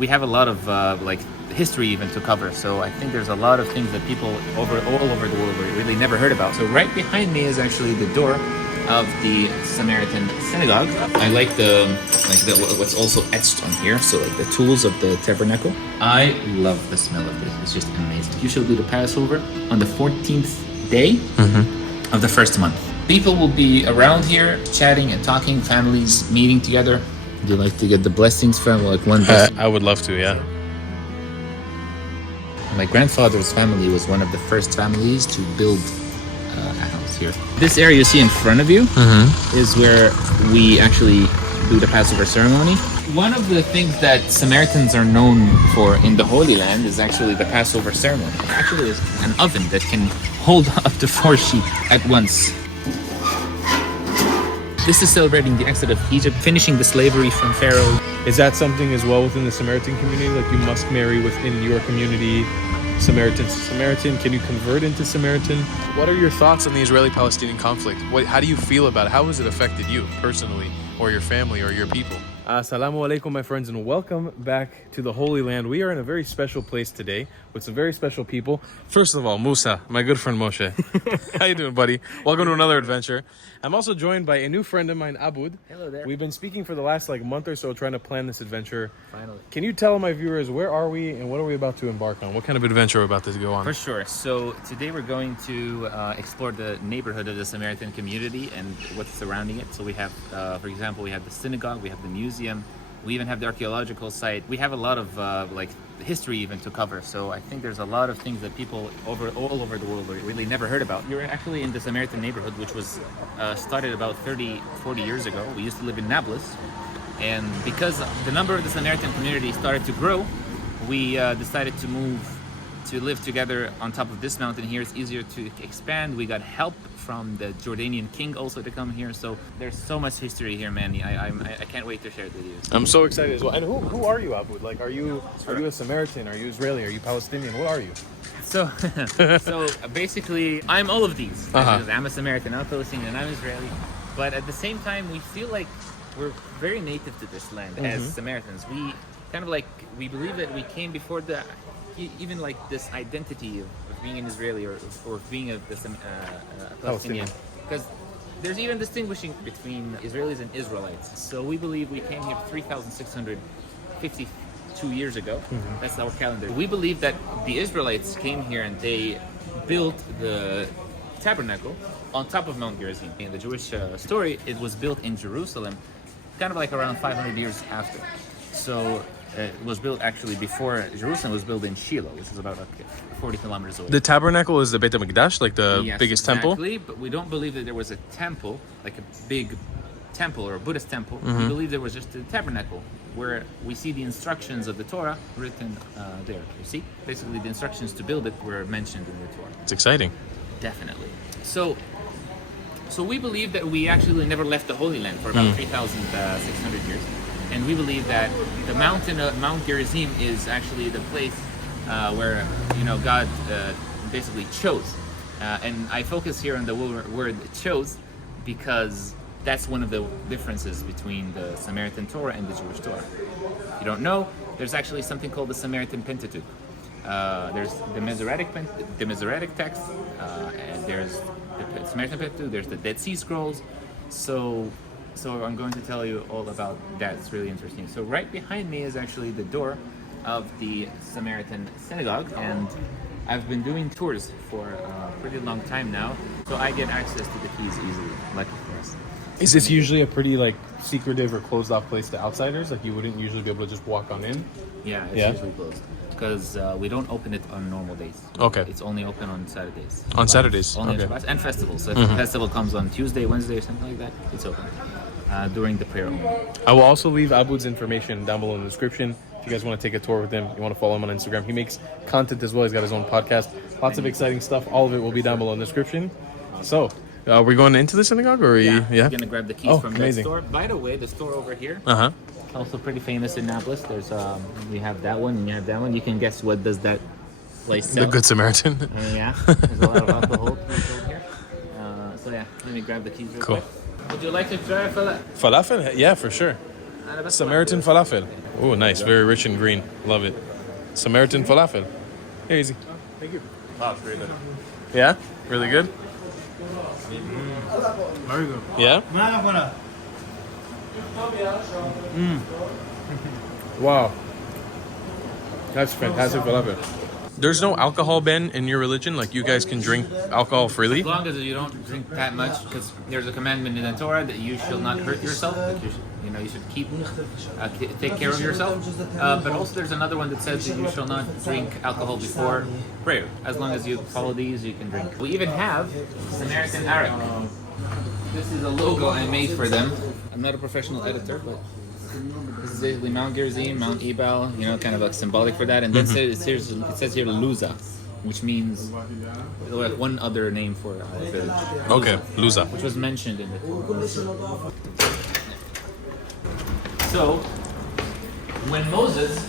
We have a lot of history even to cover, so I think there's a lot of things that people all over the world really never heard about. So right behind me is actually the door of the Samaritan Synagogue. I like what's also etched on here, so like the tools of the tabernacle. I love the smell of this. It's just amazing. Usually do the Passover on the 14th day of the first month. People will be around here chatting and talking, families meeting together. Do you like to get the blessings from like one blessing? I would love to, yeah. My grandfather's family was one of the first families to build a house here. This area you see in front of you is where we actually do the Passover ceremony. One of the things that Samaritans are known for in the Holy Land is actually the Passover ceremony. It actually is an oven that can hold up to 4 sheep at once. This is celebrating the exit of Egypt, finishing the slavery from Pharaoh. Is that something as well within the Samaritan community? Like you must marry within your community, Samaritan to Samaritan? Can you convert into Samaritan? What are your thoughts on the Israeli-Palestinian conflict? How do you feel about it? How has it affected you personally, or your family, or your people? Assalamu alaikum, my friends, and welcome back to the Holy Land. We are in a very special place today with some very special people. First of all, Musa, my good friend Moshe. How you doing, buddy? Welcome to another adventure. I'm also joined by a new friend of mine, Abood. Hello there. We've been speaking for the last month or so trying to plan this adventure. Finally. Can you tell my viewers, where are we and what are we about to embark on? What kind of adventure are we about to go on? For sure. So today we're going to explore the neighborhood of the Samaritan community and what's surrounding it. So we have, for example, we have the synagogue, we have the museum, we even have the archaeological site. We have a lot of history even to cover. So I think there's a lot of things that people all over the world really never heard about. You're actually in the Samaritan neighborhood, which was started about 40 years ago. We used to live in Nablus. And because the number of the Samaritan community started to grow, we decided to move to live together on top of this mountain here. It's easier to expand. We got help from the Jordanian king also to come here. So there's so much history here, man. I can't wait to share it with you. I'm so excited as well. And who are you, Abood? Like, are you a Samaritan? Are you Israeli? Are you Palestinian? What are you? So basically, I'm all of these. Because I'm a Samaritan, I'm Palestinian, and I'm Israeli. But at the same time, we feel like we're very native to this land as Samaritans. We kind of we believe that we came before even this identity of being an Israeli or being a Palestinian, because there's even distinguishing between Israelis and Israelites. So we believe we came here 3,652 years ago. That's our calendar. We believe that the Israelites came here and they built the tabernacle on top of Mount Gerizim. In the Jewish story, it was built in Jerusalem, kind of around 500 years after. So it was built actually before Jerusalem was built in Shiloh, which is about 40 kilometers away. The tabernacle is the Beit HaMikdash, like the biggest temple? Exactly, but we don't believe that there was a temple, like a big temple or a Buddhist temple. We believe there was just a tabernacle where we see the instructions of the Torah written there. You see? Basically, the instructions to build it were mentioned in the Torah. It's exciting. Definitely. So we believe that we actually never left the Holy Land for about 3,600 years. And we believe that the mountain of Mount Gerizim is actually the place where God basically chose. And I focus here on the word chose because that's one of the differences between the Samaritan Torah and the Jewish Torah. If you don't know, there's actually something called the Samaritan Pentateuch. There's the Masoretic text, and there's the Samaritan Pentateuch, there's the Dead Sea Scrolls. So I'm going to tell you all about that. It's really interesting. So right behind me is actually the door of the Samaritan Synagogue, and I've been doing tours for a pretty long time now, so I get access to the keys easily, lucky for us. Is this usually a pretty secretive or closed off place to outsiders? Like you wouldn't usually be able to just walk on in? Yeah, it's usually closed. Because we don't open it on normal days. Okay. It's only open on Saturdays. On Saturdays? Only okay. on Shabbat and festivals. So if the festival comes on Tuesday, Wednesday, or something like that, it's open. During the prayer only. I will also leave Abood's information down below in the description. If you guys want to take a tour with him, you want to follow him on Instagram. He makes content as well. He's got his own podcast. Lots of exciting stuff. All of it will be down below in the description. So, are we going into the synagogue? Or yeah. We're going to grab the keys from amazing. that store. By the way, the store over here, also pretty famous in Nablus. There's we have that one and you have that one. You can guess what does that place sell? The Good Samaritan. Yeah, there's a lot of alcohol here. So yeah, let me grab the keys real quick. Would you like to try falafel? Falafel? Yeah, for sure. Samaritan falafel. Oh, nice. Very rich and green. Love it. Samaritan falafel. Here, easy. Thank you. Wow, it's very good. Yeah? Really good? Very good. Yeah? Wow. That's fantastic falafel. There's no alcohol ban in your religion? Like, you guys can drink alcohol freely? As long as you don't drink that much, because there's a commandment in the Torah that you shall not hurt yourself. That you should keep, take care of yourself. But also there's another one that says that you shall not drink alcohol before prayer. As long as you follow these, you can drink. We even have Samaritan Arak. This is a logo I made for them. I'm not a professional editor, but this is basically Mount Gerizim, Mount Ebal, kind of like symbolic for that. And then it says here Luza, which means like one other name for our village. Okay, Luza. Which was mentioned in the Torah. So, when Moses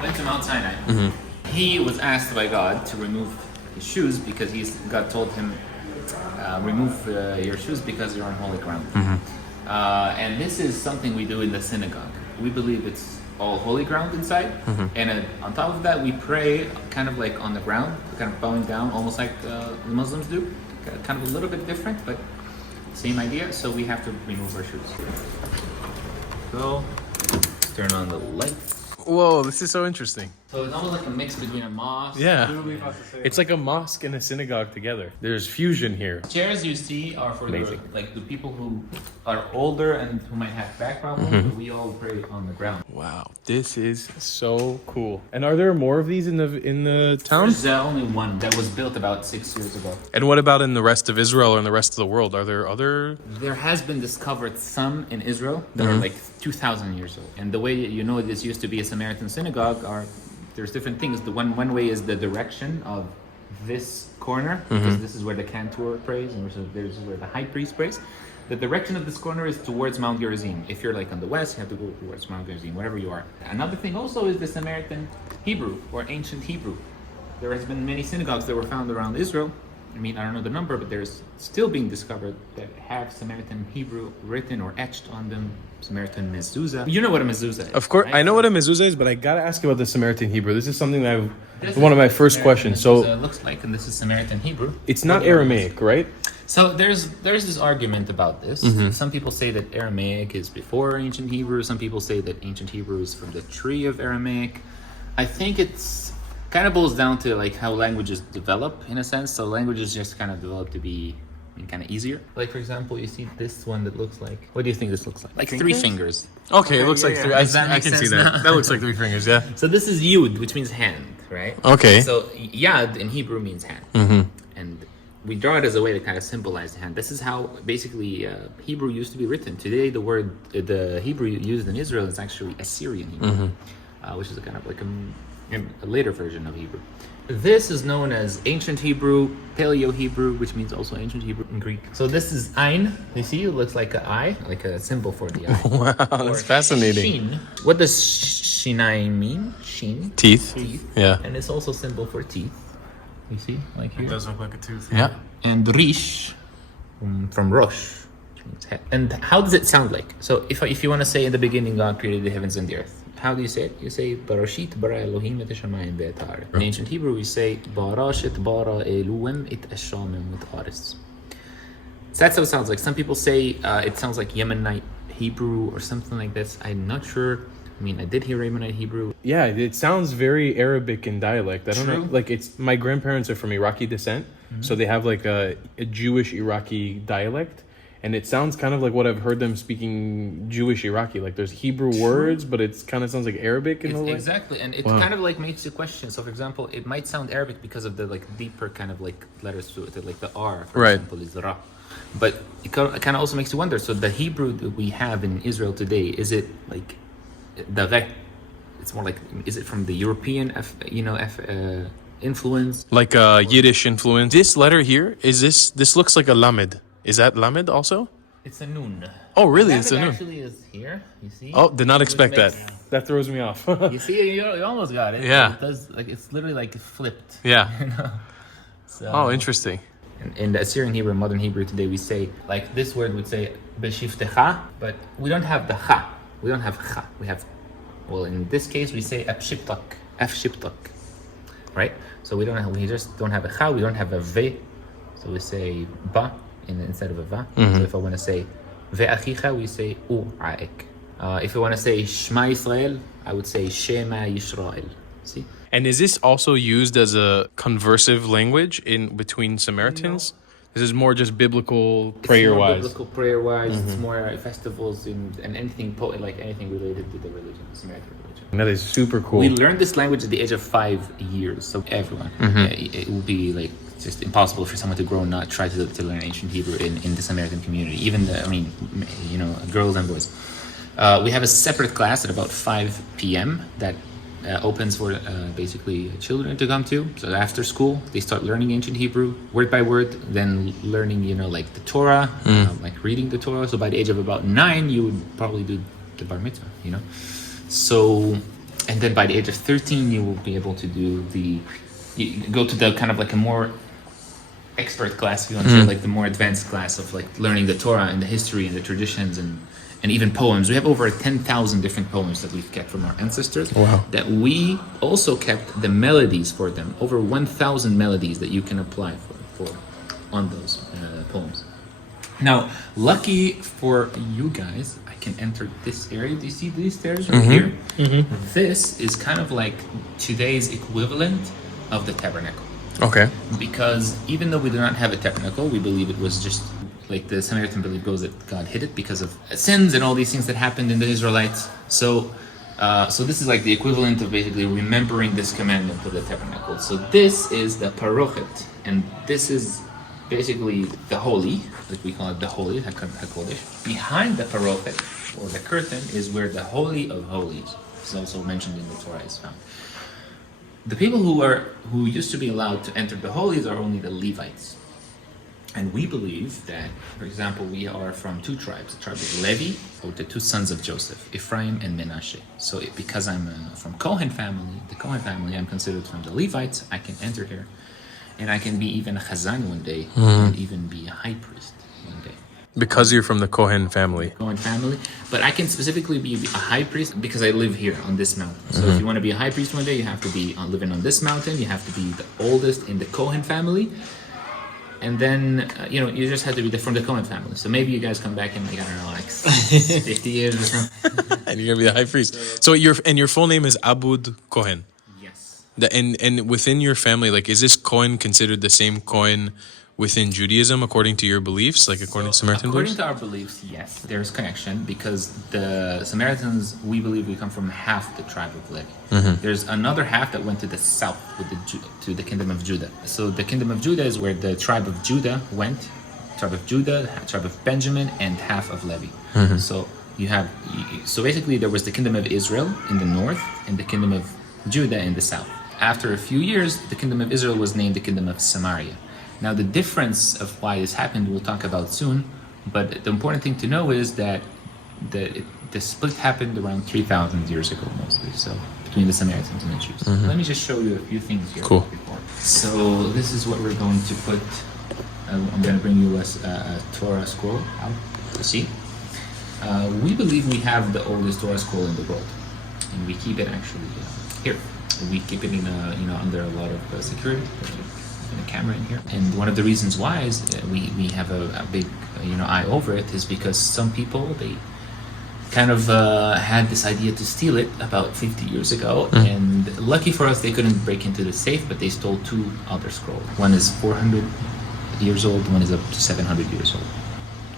went to Mount Sinai, he was asked by God to remove his shoes because God told him, remove your shoes because you're on holy ground. And this is something we do in the synagogue. We believe it's all holy ground inside, and on top of that, we pray kind of like on the ground, kind of bowing down, almost like the Muslims do. Kind of a little bit different, but same idea. So we have to remove our shoes. So, turn on the lights. Whoa, this is so interesting. So it's almost like a mix between a mosque. Yeah. It's like a mosque and a synagogue together. There's fusion here. Chairs you see are for the people who are older and who might have back problems. But we all pray on the ground. Wow, this is so cool. And are there more of these in the town? There's only one that was built about 6 years ago. And what about in the rest of Israel or in the rest of the world? Are there other? There has been discovered some in Israel that are like 2,000 years old. And the way this used to be a Samaritan synagogue there's different things. The one way is the direction of this corner, because this is where the cantor prays, and this is where the high priest prays. The direction of this corner is towards Mount Gerizim. If you're like on the west, you have to go towards Mount Gerizim, wherever you are. Another thing also is the Samaritan Hebrew, or ancient Hebrew. There has been many synagogues that were found around Israel. I don't know the number, but there's still being discovered that have Samaritan Hebrew written or etched on them. Samaritan mezuzah. You know what a mezuzah is? Of course, right? I know what a mezuzah is, but I gotta ask about the Samaritan Hebrew. This is something that one of my first questions. So looks like, and this is Samaritan Hebrew. It's not Aramaic, right? So there's this argument about this. Some people say that Aramaic is before ancient Hebrew. Some people say that ancient Hebrew is from the tree of Aramaic. I think it's kind of boils down to like how languages develop in a sense. So languages just kind of develop to be kind of easier. Like for example, you see this one that looks like. What do you think this looks like? Like fingers? 3 fingers. Okay, it looks like 3. I can see that. That looks like 3 fingers. Yeah. So this is yud, which means hand, right? Okay. So yad in Hebrew means hand, and we draw it as a way to kind of symbolize the hand. This is how basically Hebrew used to be written. Today, the Hebrew used in Israel is actually Assyrian Hebrew, which is a kind of like a later version of Hebrew. This is known as Ancient Hebrew, Paleo Hebrew, which means also Ancient Hebrew in Greek. So this is Ein. You see, it looks like an eye, like a symbol for the eye. Wow, that's fascinating. Shin. What does Shinai mean? Shin. Teeth. Yeah. And it's also a symbol for teeth. You see, like here. It does look like a tooth. Yeah. And Rish, from Rosh, which means head. And how does it sound like? So if you want to say in the beginning God created the heavens and the earth. How do you say it? You say Barashit bara Elohim et hashamayim ve'et haaretz. In ancient Hebrew, we say Barashit bara Elohim et hashamayim ve'et haaretz. So that's how it sounds like. Some people say it sounds like Yemenite Hebrew or something like this. I'm not sure. I did hear Yemenite Hebrew. Yeah, it sounds very Arabic in dialect. I don't know. Like my grandparents are from Iraqi descent, so they have like a Jewish Iraqi dialect. And it sounds kind of like what I've heard them speaking Jewish Iraqi. Like there's Hebrew words, but it kind of sounds like Arabic in a way. Exactly, and it kind of like makes you question. So for example, it might sound Arabic because of the like deeper kind of like letters to it, like the R, for example, is Ra. But it kind of also makes you wonder. So the Hebrew that we have in Israel today, is it like the Re? It's more like, is it from the European, influence? Like a Yiddish influence. This letter here, this looks like a Lamed. Is that Lamed also? It's a Nun. Oh, really? It's a Nun. Actually is here. You see? Oh, did not expect that. That throws me off. You see, you almost got it. Yeah. It does, it's literally like flipped. Yeah. So, oh, interesting. In the Assyrian Hebrew, modern Hebrew today, we say, like this word would say, Beshiftecha, but we don't have the cha. We don't have cha. We have Well, in this case, we say Afshiptak. Afshiptak. Right? So we just don't have a cha, we don't have a ve. So we say ba instead of a va. So if I want to say ve'achicha, we say u'aik. If I want to say Shema Yisrael, I would say Shema Yisrael. See? And is this also used as a conversive language in between Samaritans? No. This is more just biblical prayer-wise. Biblical prayer-wise. It's more festivals and anything anything related to the religion, the Samaritan religion. That is super cool. We learned this language at the age of 5 years. So everyone, it would be like just impossible for someone to grow and not try to learn ancient Hebrew in the Samaritan community. Even girls and boys. We have a separate class at about 5 p.m. that opens for basically children to come to. So after school, they start learning ancient Hebrew word by word, then learning, like the Torah, like reading the Torah. So by the age of about 9, you would probably do the bar mitzvah, So, and then by the age of 13, you will be able to go to the kind of like a more expert class, if you want to say, like the more advanced class of like learning the Torah and the history and the traditions and even poems. We have over 10,000 different poems that we've kept from our ancestors. Wow. That we also kept the melodies for them. Over 1,000 melodies that you can apply for on those poems. Now, lucky for you guys, I can enter this area. Do you see these stairs right here? This is kind of like today's equivalent of the tabernacle. Okay. Because even though we do not have a tabernacle, we believe it was just like the Samaritan belief goes that God hid it because of sins and all these things that happened in the Israelites. So this is like the equivalent of basically remembering this commandment of the tabernacle. So this is the parochet, and this is basically the holy, like we call it the holy, HaKodesh. Behind the parochet, or the curtain, is where the holy of holies is also mentioned in the Torah is found. The people who used to be allowed to enter the holies are only the Levites. And we believe that, for example, we are from 2 tribes, the tribe of Levi, or the 2 sons of Joseph, Ephraim and Menashe. So because I'm from Cohen family, I'm considered from the Levites, I can enter here. And I can be even a chazan one day, and even be a high priest one day. Because you're from the Cohen family. Cohen family. But I can specifically be a high priest because I live here on this mountain. So if you want to be a high priest one day, you have to be living on this mountain. You have to be the oldest in the Cohen family. And then, you just have to be from the Cohen family. So maybe you guys come back in, 50 years or something. And you're going to be the high priest. So your full name is Abood Cohen. Yes. And within your family, like, is this Cohen considered the same Cohen within Judaism according to your beliefs, like according to Samaritan beliefs? According to our beliefs, yes, there's connection because the Samaritans, we believe we come from half the tribe of Levi. There's another half that went to the south to the kingdom of Judah. So the kingdom of Judah is where the tribe of Judah went, tribe of Judah, tribe of Benjamin, and half of Levi. So basically there was the kingdom of Israel in the north and the kingdom of Judah in the south. After a few years, the kingdom of Israel was named the kingdom of Samaria. Now, the difference of why this happened we'll talk about soon, but the important thing to know is that the split happened around 3,000 years ago, mostly, so between the Samaritans and the Jews. Let me just show you a few things here. Cool. So this is what we're going to put. I'm going to bring you a Torah scroll out to see. We believe we have the oldest Torah scroll in the world, and we keep it actually here. We keep it in under a lot of security. A camera in here, and one of the reasons why is we have a big eye over it is because some people, they kind of had this idea to steal it about 50 years ago, and lucky for us they couldn't break into the safe, but they stole 2 other scrolls. One is 400 years old, one is up to 700 years old,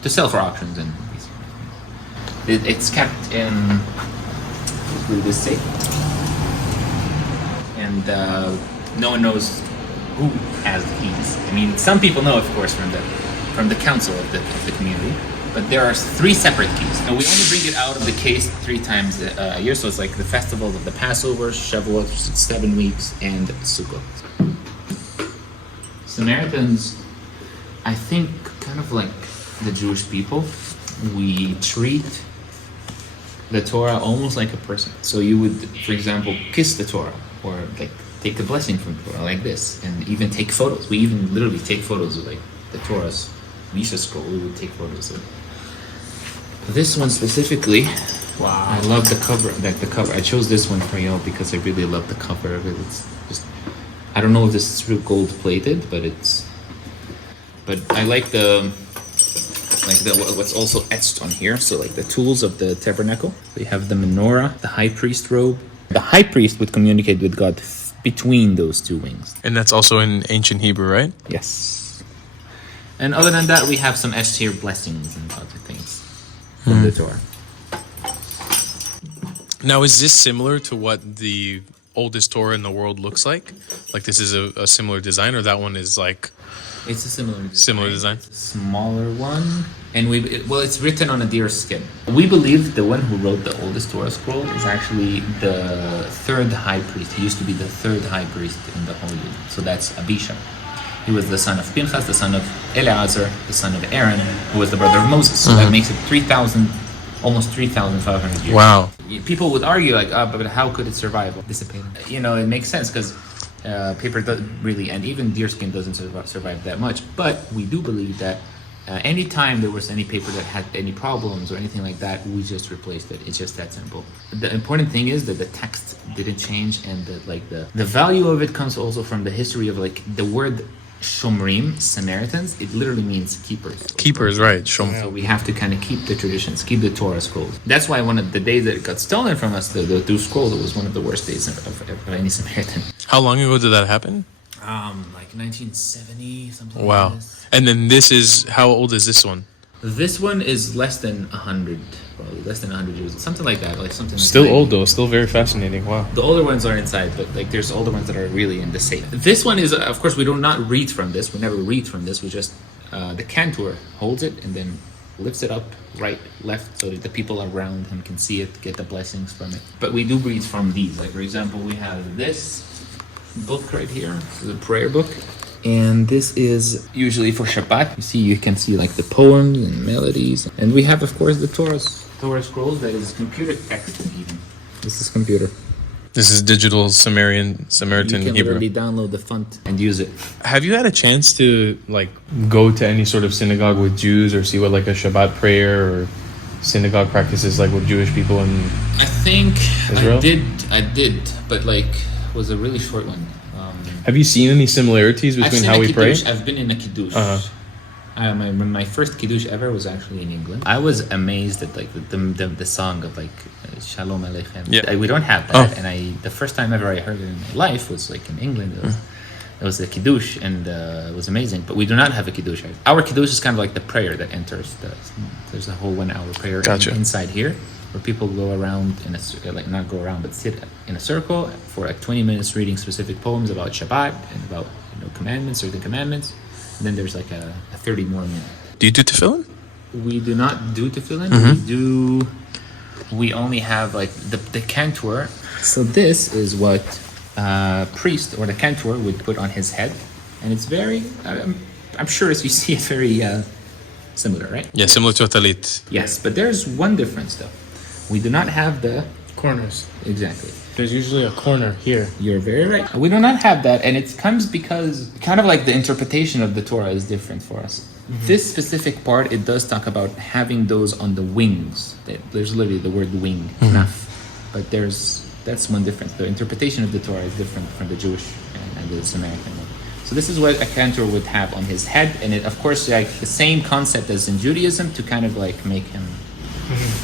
to sell for auctions, and it's kept in this safe, and no one knows who has the keys. I mean, some people know, of course, from the council of the community, but there are 3 separate keys. And we only bring it out of the case 3 times a year, so it's like the festivals of the Passover, Shavuot, 7 weeks, and Sukkot. Samaritans, I think, kind of like the Jewish people, we treat the Torah almost like a person. So you would, for example, kiss the Torah, or like take the blessing from Torah like this, and even take photos. We even literally take photos of like the Torah's Misha scroll. We would take photos of this one specifically. Wow. I love the cover. Like the cover. I chose this one for y'all because I really love the cover of it. It's just, I don't know if this is real gold plated, but I like what's also etched on here. So like the tools of the tabernacle. We have the menorah, the high priest robe. The high priest would communicate with God between those two wings. And that's also in ancient Hebrew, right? Yes. And other than that, we have some etched here blessings and other things from the Torah. Now, is this similar to what the oldest Torah in the world looks like? Like this is a similar design, or that one is like... It's a similar design. Similar design? It's a smaller one. And it's written on a deer skin. We believe the one who wrote the oldest Torah scroll is actually the third high priest. He used to be the third high priest in the Holy Land. So that's Abishai. He was the son of Pinchas, the son of Eleazar, the son of Aaron, who was the brother of Moses. So that makes it almost 3,500 years. Wow. People would argue like, but how could it survive? Dissipating. It makes sense because paper doesn't really, and even deerskin doesn't survive that much. But we do believe that anytime there was any paper that had any problems or anything like that, we just replaced it. It's just that simple. The important thing is that the text didn't change, and the value of it comes also from the history of like the word Shomrim, Samaritans. It literally means keepers. Keepers, right? So we have to kind of keep the traditions, keep the Torah scrolls. That's why one of the days that it got stolen from us, the two scrolls, it was one of the worst days of any Samaritan. How long ago did that happen? Like 1970, something Wow. like this. And then this is, how old is this one? This one is less than 100, probably less than 100 years, something like that, like something. Still like old though, still very fascinating. Wow. The older ones are inside, but like there's older ones that are really in the safe. This one is, of course, we do not read from this. We never read from this. We just the cantor holds it and then lifts it up right, left, so that the people around him can see it, get the blessings from it. But we do read from these. Like for example, we have this book right here, the prayer book. And this is usually for Shabbat. You can see like the poems and melodies. And we have, of course, the Torah scrolls that is computer text even. This is computer. This is digital Samaritan You can Hebrew. literally download the font and use it. Have you had a chance to like go to any sort of synagogue with Jews or see what like a Shabbat prayer or synagogue practices like with Jewish people in I think Israel? I did, but like it was a really short one. Have you seen any similarities between how we pray? I've been in a kiddush. My first kiddush ever was actually in England. I was amazed at like the song of like Shalom Aleichem. Yeah. We don't have that, and the first time ever I heard it in my life was like in England. It was a kiddush, and it was amazing. But we do not have a kiddush. Our kiddush is kind of like the prayer that enters. There's a whole 1 hour prayer inside here, where people go around not go around, but sit in a circle for like 20 minutes reading specific poems about Shabbat and about commandments, certain commandments. And then there's like a 30 more minute. Do you do tefillin? We do not do tefillin. We only have like the cantor. So this is what priest or the cantor would put on his head, and it's very. I'm sure as you see it, very similar, right? Yeah, similar to a talit. Yes, but there's one difference though. We do not have the corners. Exactly. There's usually a corner here. You're very right. We do not have that, and it comes because kind of like the interpretation of the Torah is different for us. This specific part, it does talk about having those on the wings. There's literally the word wing, knaf. But that's one difference. The interpretation of the Torah is different from the Jewish and the Samaritan one. So this is what a cantor would have on his head, and it, of course, like the same concept as in Judaism to kind of like make him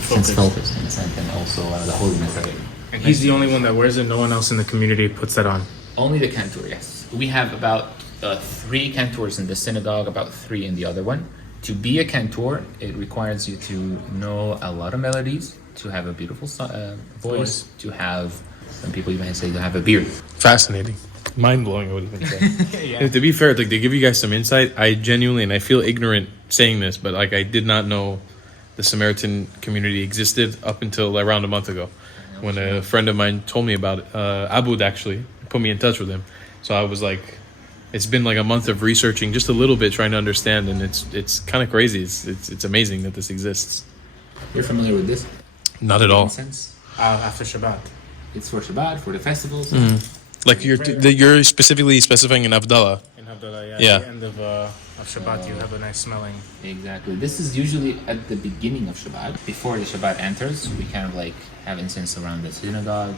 focused in a sense, and also the holiness of it. And he's the only one that wears it. No one else in the community puts that on. Only the cantor, yes. We have about 3 cantors in the synagogue, about 3 in the other one. To be a cantor, it requires you to know a lot of melodies, to have a beautiful voice, to have, some people even say, to have a beard. Fascinating. Mind-blowing, I would even say. And to be fair, like, to give you guys some insight, I genuinely, and I feel ignorant saying this, but like I did not know the Samaritan community existed up until around a month ago, when a friend of mine told me about it. Abood actually put me in touch with him. So I was like, it's been like a month of researching just a little bit, trying to understand, and it's kind of crazy. It's amazing that this exists. You're familiar with this? Not at all. Sense? After Shabbat. It's for Shabbat, for the festivals. Like you're specifically specifying an Avdallah. In Havdalah, Yeah. At the end of Shabbat, you have a nice smelling. Exactly. This is usually at the beginning of Shabbat. Before the Shabbat enters, we kind of like have incense around the synagogue.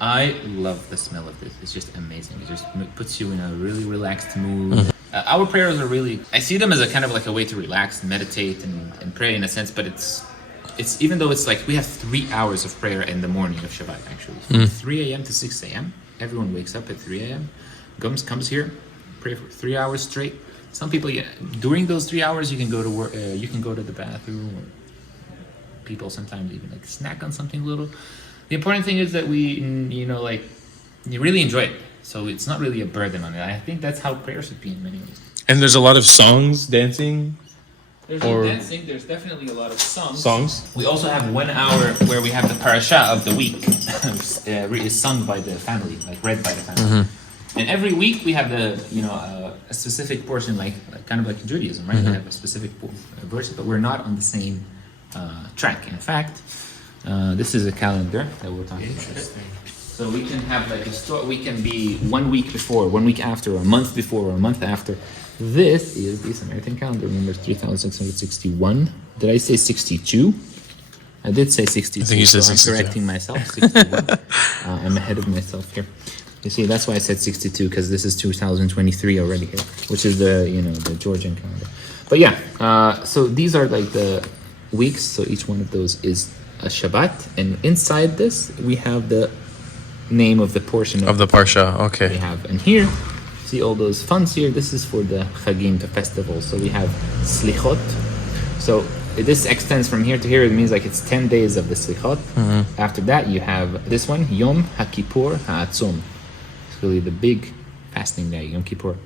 I love the smell of this. It's just amazing. It just puts you in a really relaxed mood. Our prayers are really, I see them as a kind of like a way to relax, meditate, and pray in a sense, but it's even though it's like we have 3 hours of prayer in the morning of Shabbat, actually. From 3 a.m. to 6 a.m. Everyone wakes up at 3 a.m., comes here, pray for 3 hours straight. Some people, during those 3 hours, you can go to work, you can go to the bathroom, or people sometimes even like snack on something little. The important thing is that we, you really enjoy it. So it's not really a burden on it. I think that's how prayer should be in many ways. And there's a lot of songs, dancing. There's Or- dancing, there's definitely a lot of songs. Songs. We also have 1 hour where we have the parasha of the week. Is sung by the family, like read by the family. And every week we have a specific portion, like kind of like Judaism, right? We have a specific version, but we're not on the same track. In fact, this is a calendar that we're talking about. So we can have like we can be 1 week before, 1 week after, a month before, or a month after. This is the Samaritan calendar, number 3661. Did I say 62? I did say 62. I think you said so 62. I'm correcting myself. 61. I'm ahead of myself here. You see, that's why I said 62, because this is 2023 already here, which is the Georgian calendar. But yeah, so these are like the weeks. So each one of those is a Shabbat, and inside this we have the name of the portion Of the Parsha, we okay. have. And here, see all those funds here. This is for the Chagim, the festival. So we have Slichot. So this extends from here to here. It means like it's 10 days of the Slichot. After that, you have this one, Yom HaKippur HaAtzom. It's really the big fasting day, Yom Kippur.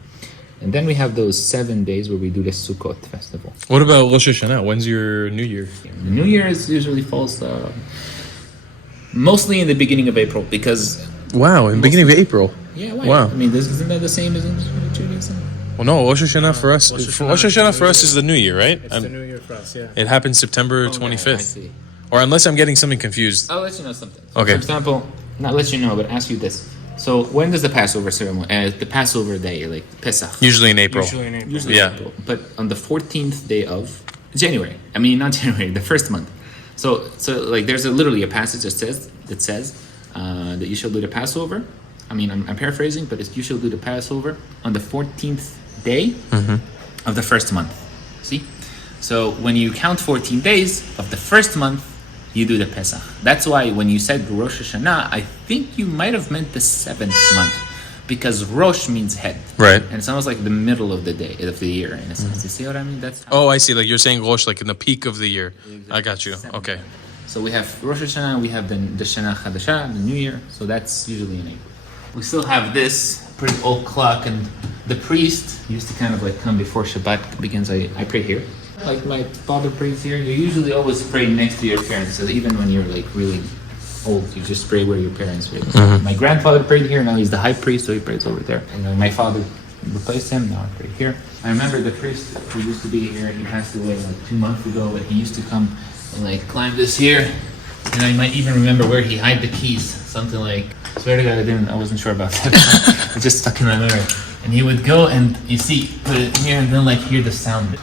And then we have those 7 days where we do the Sukkot festival. What about Rosh Hashanah? When's your New Year? The New Year usually falls mostly in the beginning of April, because Wow, in the beginning of April. yeah, why? Wow. I mean, isn't that the same as in Judaism? Well, no, Rosh Hashanah for us. Rosh Hashanah for us is the New Year, right? It's the New Year for us, yeah. It happens September I 25th. see. Or unless I'm getting something confused. I'll let you know something. So Okay. For example, not let you know, but ask you this. So when does the Passover ceremony, the Passover day, like Pesach? Usually in April. Usually in April. Usually Yeah. April. But on the 14th day of January. I mean, not January, the first month. So like there's literally a passage that says that you shall do the Passover. I mean, I'm paraphrasing, but you shall do the Passover on the 14th day of the first month. See? So when you count 14 days of the first month, you do the Pesach. That's why when you said Rosh Hashanah, I think you might have meant the 7th month, because Rosh means head. Right. And it's almost like the middle of the day, of the year, in a sense. You see what I mean? That's how Oh, I see. Like you're saying Rosh, like in the peak of the year. I got you. Okay. So we have Rosh Hashanah, we have the Shana Chadashah, the New Year. So that's usually in April. We still have this pretty old clock, and the priest used to kind of like come before Shabbat begins. I pray here. Like my father prays here. You usually always pray next to your parents. So even when you're like really old, you just pray where your parents pray. My grandfather prayed here. Now he's the high priest, so he prays over there. And then my father replaced him. Now I pray here. I remember the priest who used to be here. He passed away like 2 months ago, but he used to come and like climb this here. And I might even remember where he hid the keys. Something like, swear to God, I wasn't sure about that. It just stuck in my memory. And he would go and, you see, put it here and then like hear the sound.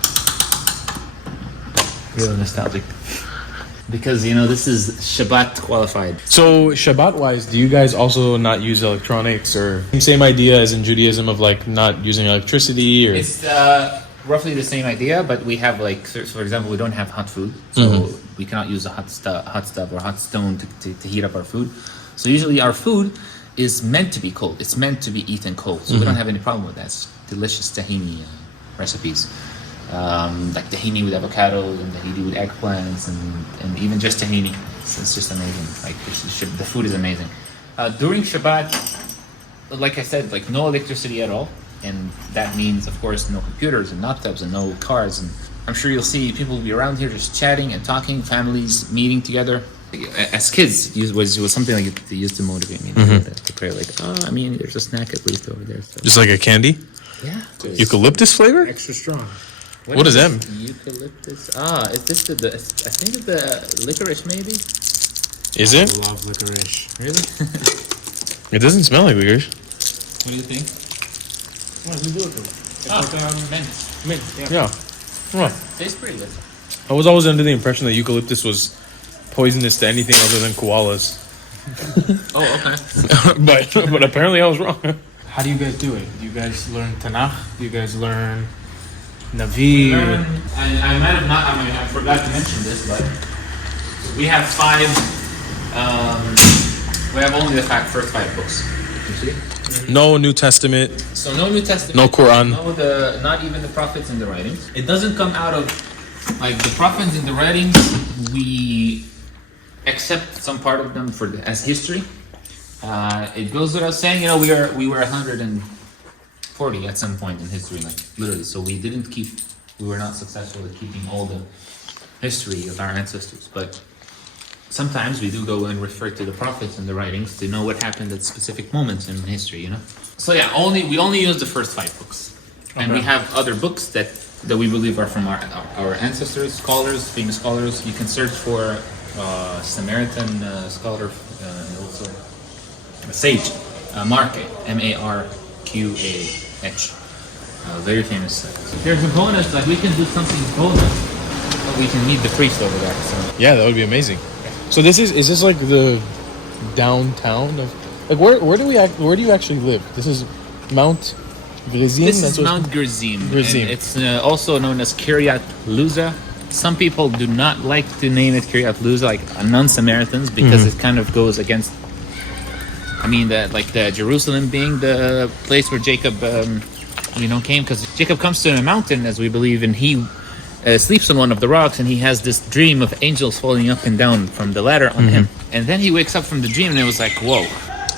Real nostalgic. Because, this is Shabbat qualified. So Shabbat wise, do you guys also not use electronics, or same idea as in Judaism of like not using electricity, or? It's roughly the same idea, but we have like, so for example, we don't have hot food. So we cannot use a hot stove or hot stone to heat up our food. So usually our food is meant to be cold. It's meant to be eaten cold. So we don't have any problem with that. It's delicious tahini recipes. Like tahini with avocados and tahini with eggplants and even just tahini. It's just amazing. Like the food is amazing. During Shabbat, like I said, like no electricity at all. And that means, of course, no computers and laptops and no cars. And I'm sure you'll see people will be around here just chatting and talking, families meeting together. As kids, it was something like they used to motivate me to pray. Like, there's a snack at least over there. So. Just like a candy? Yeah. Eucalyptus flavor? Extra strong. What is that? Eucalyptus. Is this I think it's the licorice maybe? Is it? I love licorice. Really? It doesn't smell like licorice. What do you think? Mint. mint. Yeah. Well, Tastes pretty good. I was always under the impression that eucalyptus was poisonous to anything other than koalas. Oh, okay. but apparently I was wrong. How do you guys do it? Do you guys learn Tanakh? Do you guys learn Navi? I might have not. I mean, I forgot to mention this, but we have five. We have only the first five books. You see? No New Testament. So no New Testament. No Quran. Not even the prophets and the writings. It doesn't come out of like the prophets and the writings. We accept some part of them as history. It goes without saying, we were 140 at some point in history, like literally. So we were not successful at keeping all the history of our ancestors. But sometimes we do go and refer to the prophets and the writings to know what happened at specific moments in history, So yeah, we only use the first five books, and we have other books that we believe are from our ancestors, scholars, famous scholars. You can search for Samaritan scholar, also a sage, Marque, Marqah, very famous. There's a bonus, like we can do something bonus, but we can meet the priest over there. So. Yeah, that would be amazing. So is this like the downtown of like where do you actually live? This is Mount Gerizim. This is Mount Gerizim. Gerizim. It's also known as Kiryat Luza. Some people do not like to name it Kiryat Luza, like non-Samaritans, because it kind of goes against. I mean, the Jerusalem being the place where Jacob, came, because Jacob comes to a mountain, as we believe, and he sleeps on one of the rocks, and he has this dream of angels falling up and down from the ladder on him. And then he wakes up from the dream, and it was like, whoa.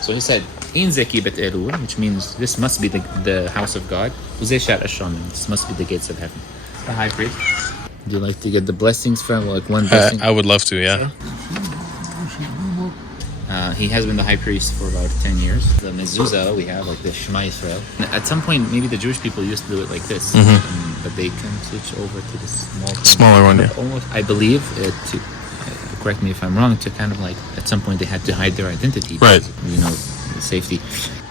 So he said, "Inzeki bet Elul," which means this must be the house of God. Uzeshat Ashon, this must be the gates of heaven. The high priest. Do you like to get the blessings from one blessing? I would love to, yeah. He has been the high priest for about 10 years. The mezuzah we have, like the Shema Yisrael. At some point, maybe the Jewish people used to do it like this, but they can switch over to this smaller one. Yeah. Almost, I believe, correct me if I'm wrong, to kind of like at some point they had to hide their identity, right? The safety.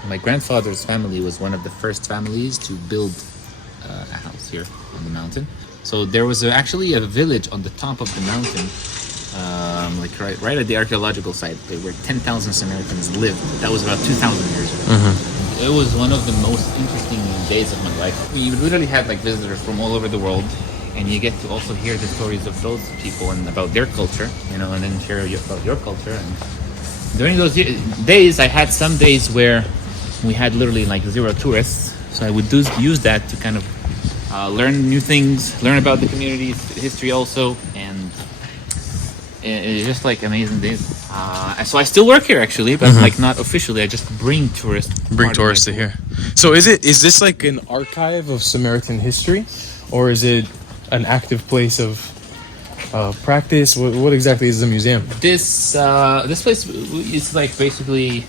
My grandfather's family was one of the first families to build a house here on the mountain. So there was actually a village on the top of the mountain. Right at the archaeological site, where 10,000 Samaritans lived. That was about 2,000 years ago. It was one of the most interesting days of my life. You literally had like visitors from all over the world, and you get to also hear the stories of those people and about their culture, and then hear about your culture. And during those days, I had some days where we had literally like 0 tourists, so I would use that to kind of learn new things, learn about the community's history also, and it's just like amazing days. So I still work here actually, but like not officially. I just bring tourists. To here. So is this like an archive of Samaritan history, or is it an active place of practice? What exactly is the museum? This place is like basically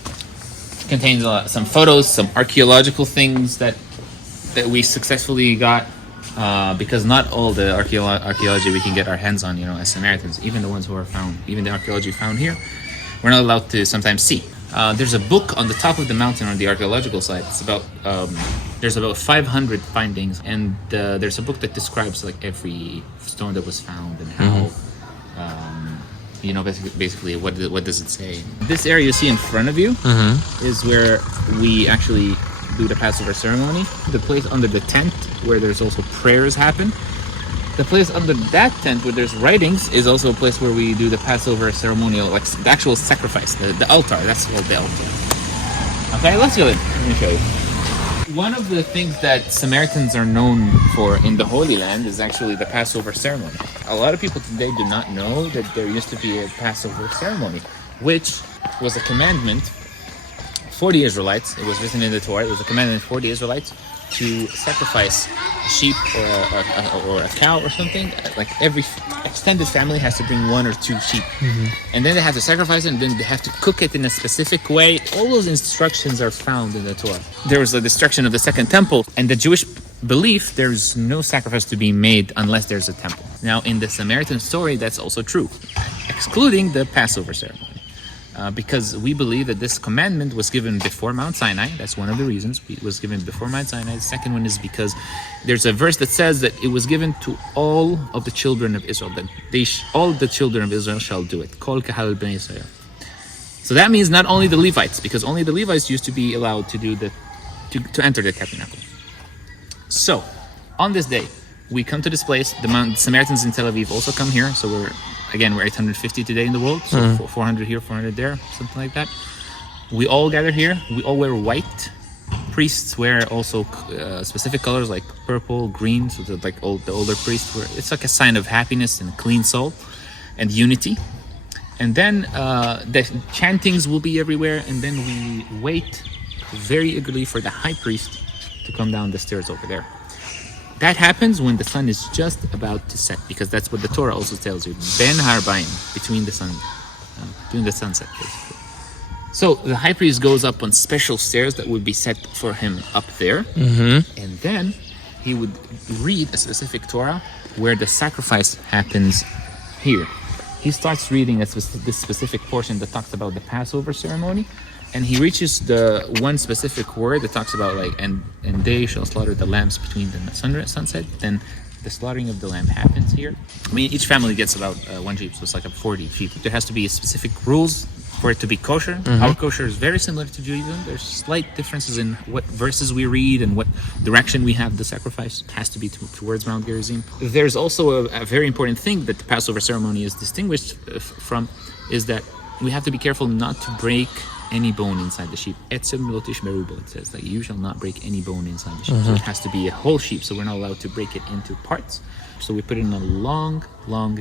contains some photos, some archaeological things that we successfully got. Because not all the archaeology we can get our hands on, as Samaritans, even the ones who are found, even the archaeology found here, we're not allowed to sometimes see. There's a book on the top of the mountain on the archaeological side. It's about there's about 500 findings, and there's a book that describes like every stone that was found and how, basically what does it say. This area you see in front of you is where we actually do the Passover ceremony. The place under the tent where there's also prayers happen. The place under that tent where there's writings is also a place where we do the Passover ceremonial, like the actual sacrifice, the altar. That's called the altar. Okay, let's go in. Let me show you. One of the things that Samaritans are known for in the Holy Land is actually the Passover ceremony. A lot of people today do not know that there used to be a Passover ceremony, which was a commandment for the Israelites. It was written in the Torah. It was a commandment for the Israelites to sacrifice a sheep or a cow or something. Like every extended family has to bring 1 or 2 sheep, and then they have to sacrifice it, and then they have to cook it in a specific way. All those instructions are found in the Torah. There was the destruction of the second temple, and the Jewish belief there's no sacrifice to be made unless there's a temple. Now in the Samaritan story, that's also true, excluding the Passover ceremony. because we believe that this commandment was given before Mount Sinai. That's one of the reasons it was given before Mount Sinai. The second one is because there's a verse that says that it was given to all of the children of Israel, that all the children of Israel shall do it. Kol kahal bnei Israel. So that means not only the Levites, because only the Levites used to be allowed to do to enter the tabernacle. So on this day, we come to this place. The Samaritans in Tel Aviv also come here. So we're 850 today in the world. So 400 here, 400 there, something like that. We all gather here. We all wear white. Priests wear also specific colors like purple, green. So that like the older priests wear. It's like a sign of happiness and a clean soul and unity. And then the chantings will be everywhere. And then we wait very eagerly for the high priest to come down the stairs over there. That happens when the sun is just about to set, because that's what the Torah also tells you. Ben Harbaim, between the sunset, basically. So the high priest goes up on special stairs that would be set for him up there, and then he would read a specific Torah where the sacrifice happens here. He starts reading this specific portion that talks about the Passover ceremony. And he reaches the one specific word that talks about and they shall slaughter the lambs between the sunset. Then the slaughtering of the lamb happens here. I mean, each family gets about one sheep, so it's like 40 sheep. There has to be specific rules for it to be kosher. Our kosher is very similar to Judaism. There's slight differences in what verses we read and what direction we have the sacrifice. It has to be towards Mount Gerizim. There's also a very important thing that the Passover ceremony is distinguished from, is that we have to be careful not to break any bone inside the sheep. It says that you shall not break any bone inside the sheep. So it has to be a whole sheep, so we're not allowed to break it into parts. So we put it in a long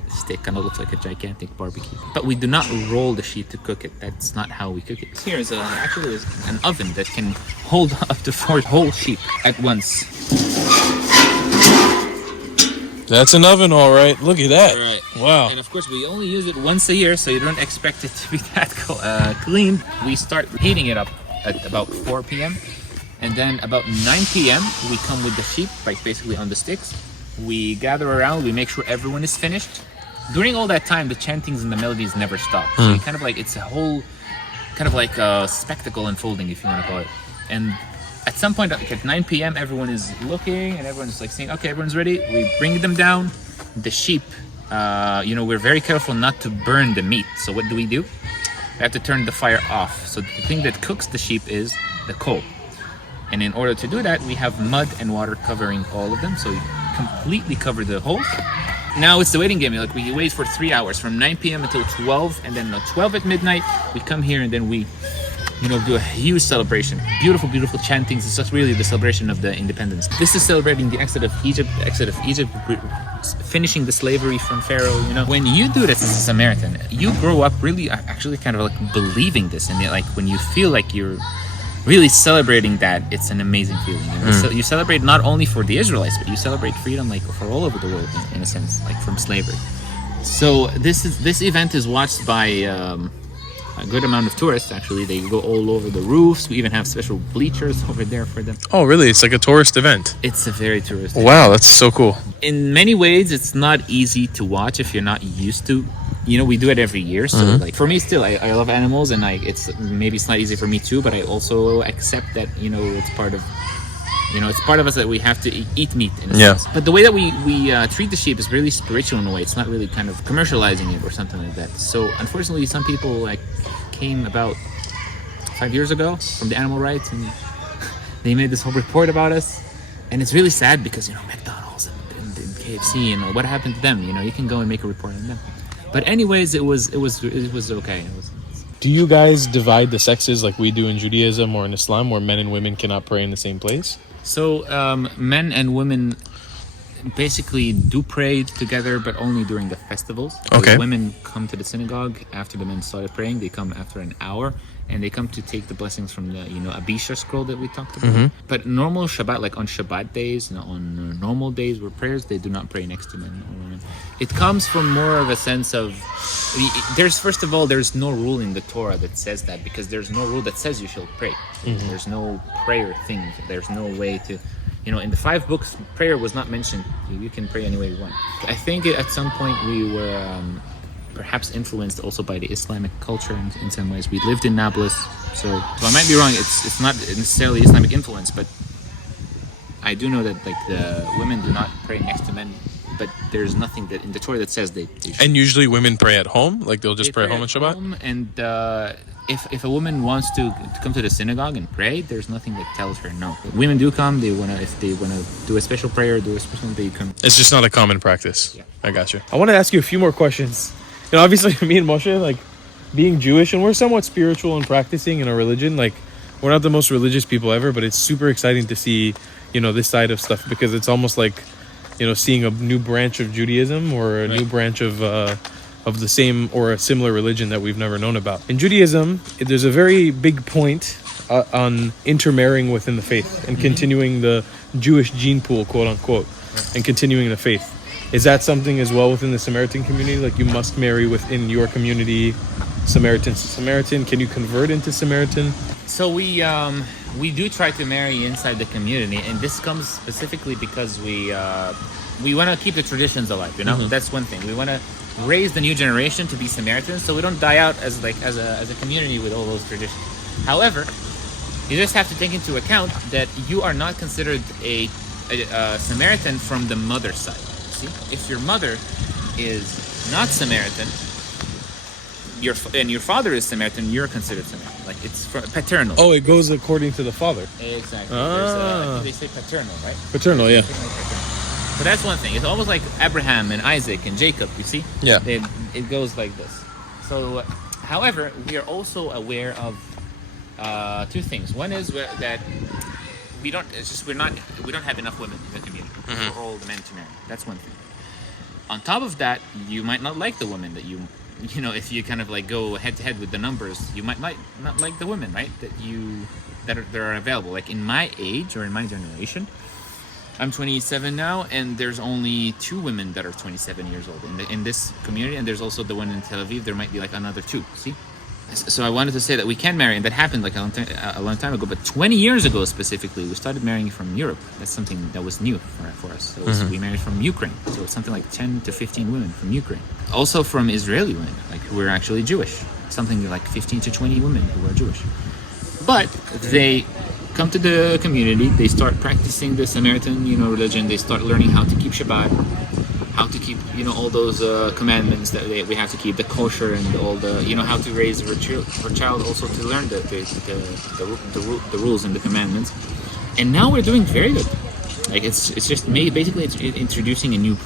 stick, kind of looks like a gigantic barbecue. But we do not roll the sheep to cook it. That's not how we cook it. Here is actually an oven that can hold up to 4 whole sheep at once. That's an oven, all right. Look at that. Right. Wow. And of course, we only use it once a year, so you don't expect it to be that clean. We start heating it up at about 4 p.m. And then about 9 p.m., we come with the sheep, basically on the sticks. We gather around, we make sure everyone is finished. During all that time, the chantings and the melodies never stop. So it's a whole spectacle unfolding, if you want to call it. And at some point, at 9 p.m., everyone is looking and everyone's saying, okay, everyone's ready. We bring them down. The sheep, we're very careful not to burn the meat. So what do? We have to turn the fire off. So the thing that cooks the sheep is the coal. And in order to do that, we have mud and water covering all of them. So we completely cover the holes. Now it's the waiting game. We wait for 3 hours, from 9 p.m. until 12. And then at 12 at midnight, we come here and then we do a huge celebration. Beautiful chantings. It's just really the celebration of the independence. This is celebrating the exit of Egypt, finishing the slavery from Pharaoh. When you do this as a Samaritan, you grow up really actually kind of believing this, and when you feel like you're really celebrating that, it's an amazing feeling. So you celebrate not only for the Israelites, but you celebrate freedom for all over the world in a sense, from slavery. So this event is watched by a good amount of tourists. Actually, they go all over the roofs. We even have special bleachers over there for them. Oh, really? It's like a tourist event. It's a very tourist Wow, that's so cool. In many ways, it's not easy to watch if you're not used to. We do it every year. So for me still, I love animals, and it's not easy for me too, but I also accept that, it's part of us that we have to eat meat in a sense. But the way that we treat the sheep is really spiritual in a way. It's not really kind of commercializing it or something like that. So unfortunately, some people came about 5 years ago from the animal rights, and they made this whole report about us. And it's really sad because, McDonald's and KFC, what happened to them? You can go and make a report on them. But anyways, it was okay. Do you guys divide the sexes like we do in Judaism or in Islam, where men and women cannot pray in the same place? So men and women basically do pray together, but only during the festivals. Okay. The women come to the synagogue after the men started praying. They come after an hour, and they come to take the blessings from the Abisha scroll that we talked about. But normal Shabbat, on Shabbat days, on normal days where prayers, they do not pray next to men or women. It comes from more of a sense of there's no rule in the Torah that says that, because there's no rule that says you shall pray. There's no prayer thing. There's no way to. In the 5 books, prayer was not mentioned. You can pray any way you want. I think at some point we were perhaps influenced also by the Islamic culture in some ways. We lived in Nablus, so I might be wrong. It's not necessarily Islamic influence, but I do know that like the women do not pray next to men. But there's nothing that in the Torah that says they should. And usually women pray at home, like they'll just pray at home on Shabbat. And if a woman wants to come to the synagogue and pray, there's nothing that tells her no. Women do come. If they wanna do a special prayer, do a special, they come. It's just not a common practice. Yeah. I got you. I want to ask you a few more questions. You know, obviously, me and Moshe, like being Jewish, and we're somewhat spiritual and practicing in our religion. Like, we're not the most religious people ever, but it's super exciting to see, you know, this side of stuff because it's almost like, you know, seeing a new branch of Judaism or a new branch of the same or a similar religion that we've never known about. In Judaism, there's a very big point on intermarrying within the faith and continuing the Jewish gene pool, quote unquote, and continuing the faith. Is that something as well within the Samaritan community? Like you must marry within your community, Samaritans to Samaritan. Can you convert into Samaritan? So we do try to marry inside the community, and this comes specifically because we want to keep the traditions alive. You know, that's one thing. We want to raise the new generation to be Samaritans, so we don't die out as a community with all those traditions. However, you just have to take into account that you are not considered a Samaritan from the mother's side. See, if your mother is not Samaritan, and your father is Samaritan, you're considered Samaritan. Like it's paternal. Oh, it goes according to the father. Exactly. Ah. I think they say paternal, right? Paternal, yeah. So that's one thing. It's almost like Abraham and Isaac and Jacob, you see? Yeah. It goes like this. So, however, we are also aware of two things. One is that we don't have enough women in the community for all the men to marry. That's one thing. On top of that, you might not like the women that you know, if you kind of like go head to head with the numbers, you might not like the women, right? That are available. Like in my age or in my generation, I'm 27 now, and there's only 2 women that are 27 years old in this community, and there's also the one in Tel Aviv. There might be like another 2. See? So I wanted to say that we can marry, and that happened like a long time ago. But 20 years ago specifically, we started marrying from Europe. That's something that was new for us. We married from Ukraine. So it's something like 10 to 15 women from Ukraine. Also from Israeli women, like who are actually Jewish. Something like 15 to 20 women who are Jewish. But they come to the community. They start practicing the Samaritan, religion. They start learning how to keep Shabbat, how to keep, all those commandments that we have to keep, the kosher and all the, how to raise her child, also to learn the rules and the commandments. And now we're doing very good. Like it's just basically it's introducing a new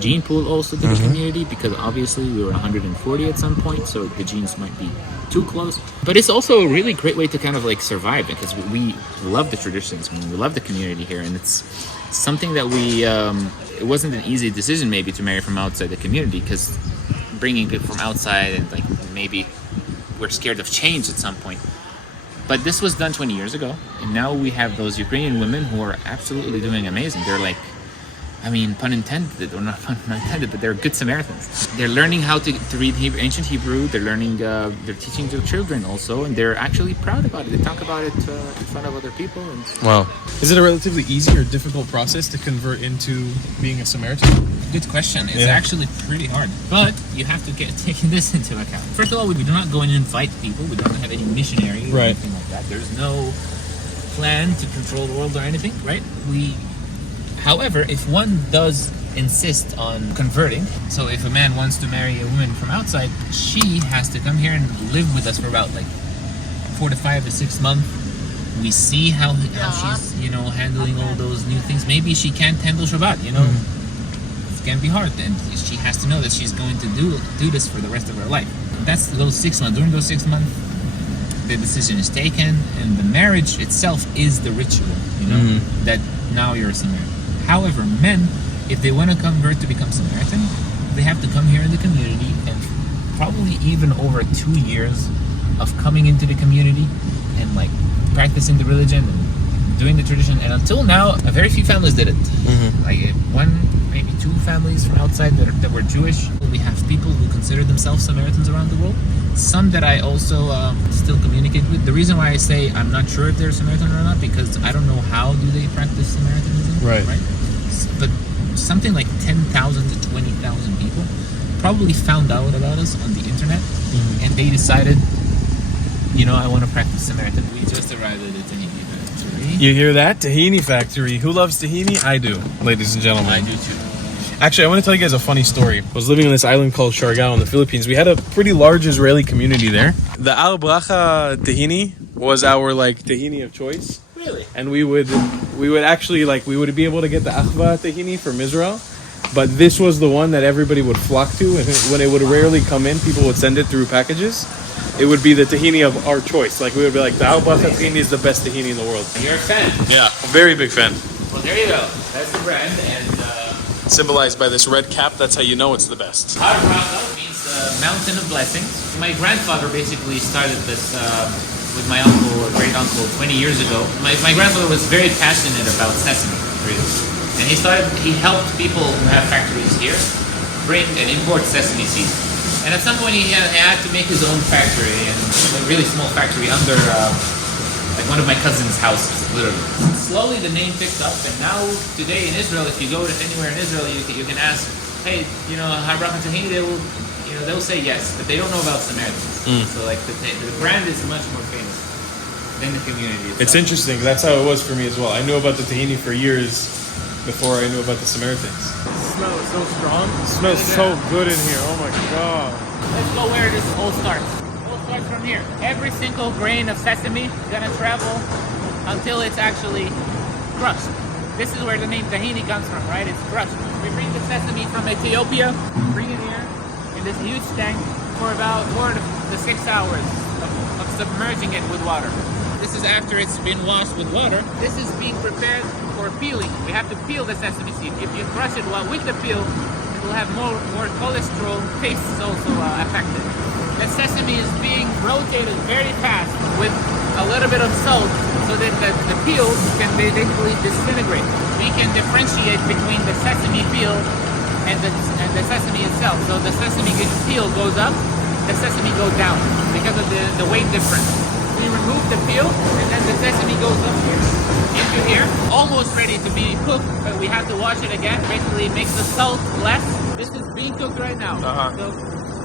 gene pool also to the community, because obviously we were 140 at some point, so the genes might be too close. But it's also a really great way to kind of like survive, because we love the traditions, we love the community here, and it's something that it wasn't an easy decision maybe to marry from outside the community, because bringing people from outside and like maybe we're scared of change at some point. But this was done 20 years ago, and now we have those Ukrainian women who are absolutely doing amazing. They're like, pun intended, or not pun intended, but they're good Samaritans. They're learning how to read ancient Hebrew. They're learning, they're teaching their children also, and they're actually proud about it. They talk about it in front of other people. Wow. Is it a relatively easy or difficult process to convert into being a Samaritan? Good question. It's actually pretty hard, but you have to take this into account. First of all, we do not go and invite people. We don't have any missionary or anything like that. There's no plan to control the world or anything, right? However, if one does insist on converting, so if a man wants to marry a woman from outside, she has to come here and live with us for about like 4 to 5 to 6 months. We see how she's, handling all those new things. Maybe she can't handle Shabbat, It can be hard, and she has to know that she's going to do this for the rest of her life. That's those 6 months. During those 6 months, the decision is taken, and the marriage itself is the ritual, that now you're a Samaritan. However, men, if they want to convert to become Samaritan, they have to come here in the community, and probably even over 2 years of coming into the community and like practicing the religion and doing the tradition. And until now, very few families did it. Like maybe 2 families from outside that were Jewish. We have people who consider themselves Samaritans around the world. Some that I also still communicate with. The reason why I say I'm not sure if they're Samaritan or not, because I don't know how do they practice Samaritanism. Right? But something like 10,000 to 20,000 people probably found out about us on the internet, and they decided, I want to practice Samaritan. We just arrived at the Tahini Factory. You hear that? Tahini Factory. Who loves tahini? I do, ladies and gentlemen. I do too. Actually, I want to tell you guys a funny story. I was living on this island called Siargao in the Philippines. We had a pretty large Israeli community there. The Al Bracha tahini was our tahini of choice. Really? And we would actually we would be able to get the Achva tahini from Israel, but this was the one that everybody would flock to, and when it would rarely come in, people would send it through packages. It would be the tahini of our choice. We would be like, the Al Bracha tahini is the best tahini in the world. And you're a fan. Yeah, a very big fan. Well, there you go. That's the brand, and Symbolized by this red cap, that's how you know it's the best. Har Bracha means mountain of blessings. My grandfather basically started this with my uncle or great uncle 20 years ago. My grandfather was very passionate about sesame, really. And he helped people who have factories here bring and import sesame seeds. And at some point he had to make his own factory, and a really small factory under one of my cousin's houses, literally. Slowly the name picked up, and now today in Israel, if you go to anywhere in Israel, you can ask, hey, Har Bracha Tahini, they'll say yes, but they don't know about Samaritans. So the brand is much more famous than the community itself. It's interesting. That's how it was for me as well. I knew about the tahini for years before I knew about the Samaritans. The smell is so strong. It smells so good in here. Oh my God. Let's go where this all starts. It all starts from here. Every single grain of sesame is going to travel until it's actually crushed. This is where the name tahini comes from, right? It's crushed. We bring the sesame from Ethiopia, bring it here in this huge tank for about 4 to 6 hours of submerging it with water. This is after it's been washed with water. This is being prepared for peeling. We have to peel the sesame seed. If you crush it while with the peel, it will have more cholesterol. Taste is also affected. The sesame is being rotated very fast with a little bit of salt so that the peel can basically disintegrate. We can differentiate between the sesame peel and the sesame itself. So the sesame peel goes up, the sesame goes down because of the weight difference. We remove the peel, and then the sesame goes up here, into here, almost ready to be cooked, but we have to wash it again. Basically, it makes the salt less. This is being cooked right now. So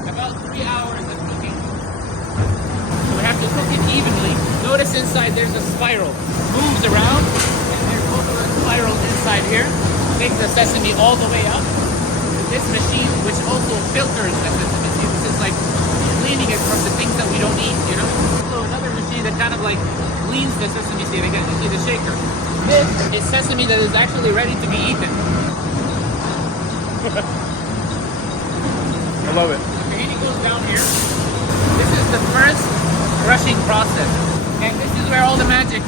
about 3 hours of cooking. So we have to cook it evenly. Notice inside there's a spiral. Moves around, and there's also a spiral inside here. Takes the sesame all the way up. This machine, which also filters the sesame seed. This is cleaning it from the things that we don't eat, So another machine that kind of cleans the sesame seed again. You see the shaker. This is sesame that is actually ready to be eaten. I love it. The tahini goes down here. This is the first crushing process. And this is where all the magic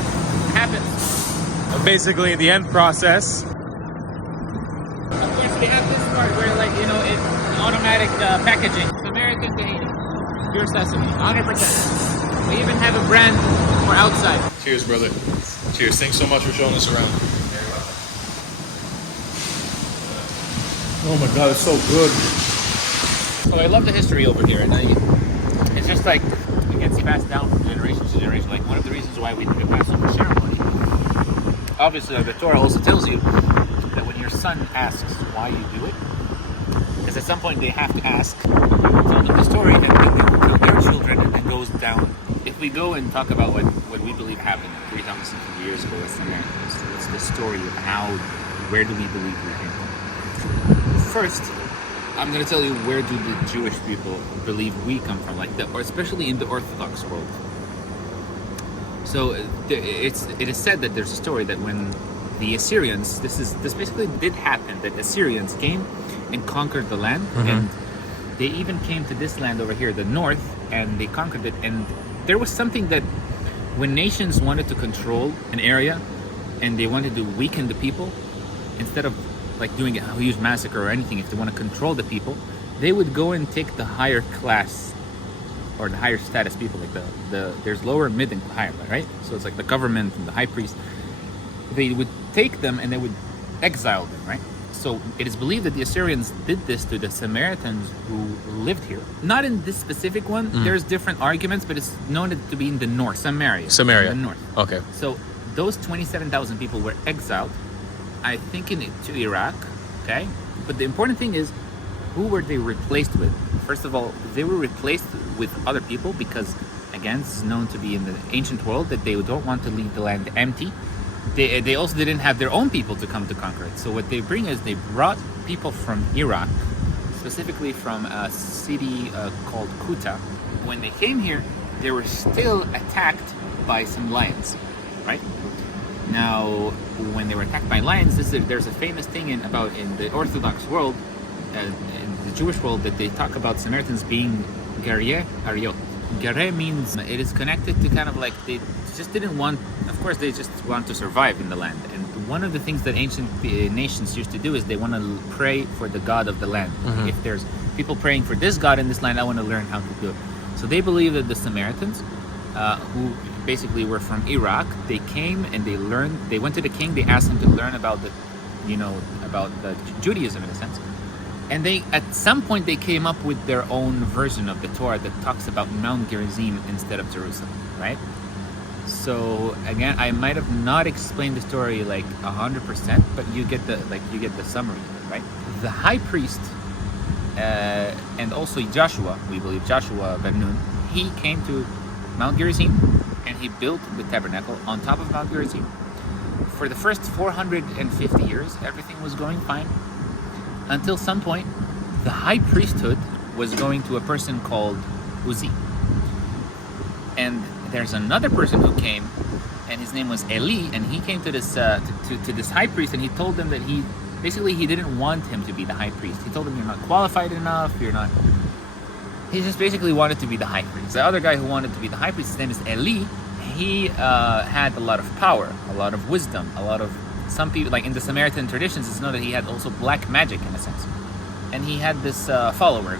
happens. Basically, the end process. Of course, we have this part where, it's automatic packaging. Samaritan Tahini, pure sesame, 100%. We even have a brand for outside. Cheers, brother. Cheers. Thanks so much for showing us around. Oh my God, it's so good. So I love the history over here, and it's just it gets passed down from generation to generation. One of the reasons why we do a Passover ceremony, obviously, the Torah also tells you that when your son asks why you do it, because at some point they have to ask, you will tell them the story, and then they will tell their children, and it goes down. If we go and talk about what we believe happened 3,000 years ago with Samaritans, what's the story of where do we believe we came from? First, I'm going to tell you where do the Jewish people believe we come from, or especially in the Orthodox world. So it is said that there's a story that when the Assyrians, this basically did happen, that Assyrians came and conquered the land, and they even came to this land over here, the north, and they conquered it. And there was something that when nations wanted to control an area and they wanted to weaken the people, instead of doing a huge massacre or anything, if they want to control the people, they would go and take the higher class or the higher status people, there's lower, mid, and higher, right? So it's the government and the high priest. They would take them and they would exile them, right? So it is believed that the Assyrians did this to the Samaritans who lived here. Not in this specific one. There's different arguments, but it's known to be in the north, Samaria. In the north. Okay. So those 27,000 people were exiled, I think, to Iraq, okay? But the important thing is, who were they replaced with? First of all, they were replaced with other people because, again, this is known to be in the ancient world that they don't want to leave the land empty. They also didn't have their own people to come to conquer it. So what they bring is they brought people from Iraq, specifically from a city called Kuta. When they came here, they were still attacked by some lions, right? Now, when they were attacked by lions, there's a famous thing in the Orthodox world, in the Jewish world, that they talk about Samaritans being Garye Ariot. Garye means it is connected to kind of like they just didn't want, of course, they just want to survive in the land. And one of the things that ancient nations used to do is they want to pray for the god of the land. If there's people praying for this god in this land, I want to learn how to do it. So they believe that the Samaritans, who basically were from Iraq, they came and they went to the king, they asked him to learn about about the Judaism in a sense. And at some point they came up with their own version of the Torah that talks about Mount Gerizim instead of Jerusalem, right? So again, I might have not explained the story like 100%, but you get the summary, right? The high priest and also Joshua, we believe Joshua ben Nun, he came to Mount Gerizim and he built the tabernacle on top of Mount Gerizim. For the first 450 years, everything was going fine. Until some point, the high priesthood was going to a person called Uzi. And there's another person who came, and his name was Eli, and he came to this to this high priest, and he told them that he didn't want him to be the high priest. He told him, you're not qualified enough, he just basically wanted to be the high priest. The other guy who wanted to be the high priest, his name is Eli, he had a lot of power, a lot of wisdom, some people, like in the Samaritan traditions, it's known that he had also black magic in a sense. And he had this follower